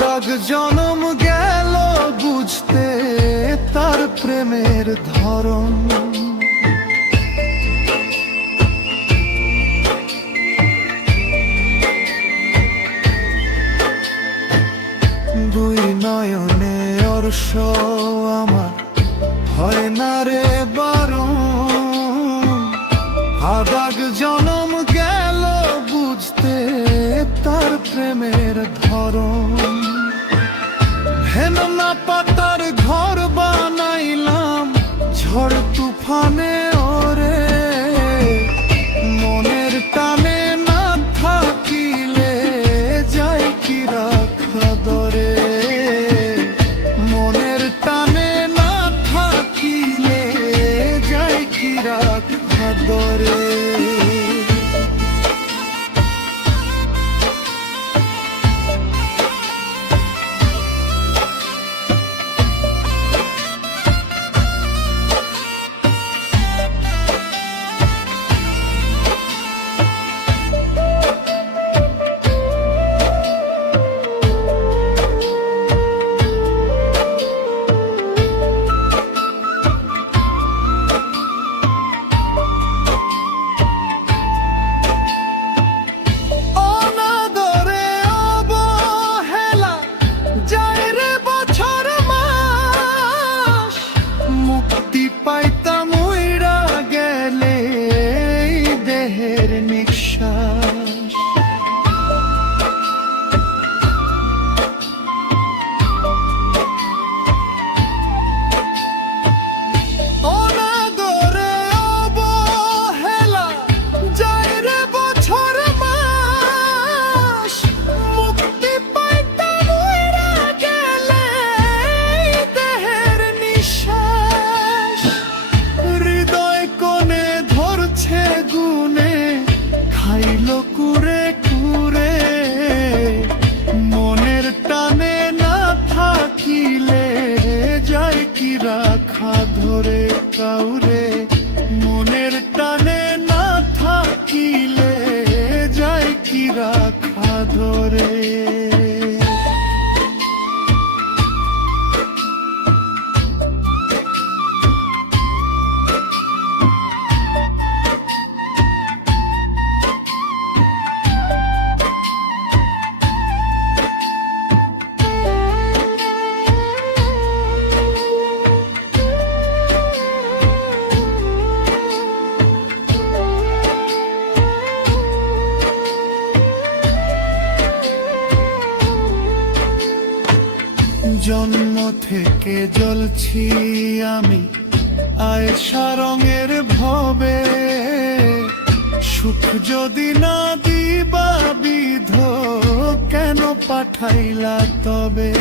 দাগ জনম গেল বুঝতে তার প্রেমের ধরন। দুই নয়নে অর্শ আমার হয় না রে বারণ। দাগ জনম গেল বুঝতে তার প্রেমের ধরন। হেন না পাতার ঘর বানাইলাম ঝড় তুফানে ওরে। মনের টানে না থাকিলে যায় কি রাখা দরে। মনের টানে না থাকিলে যায় কি রাখা দরে। পাইতাম উইরা গেলে দেহের নিঃশ্বাস। অনাদরে অবহেলা যায় রে বছর মাস। মুক্তি পাইতাম উইরা গেলে দেহের নিঃশ্বাস। হৃদয় কোণে ধরছে গুনে খাইল কুরে কুরে। মনের টানে না থাকিলে যায় কি রাখা ধরে কাউরে। মনের টানে না থাকিলে যায় কি রাখা ধরে। জন্ম থেকে জ্বলছি আমি আয়েশা রঙের ভবে। সুখ যদি না দিবা বিধ কেন পাঠাইলা তবে।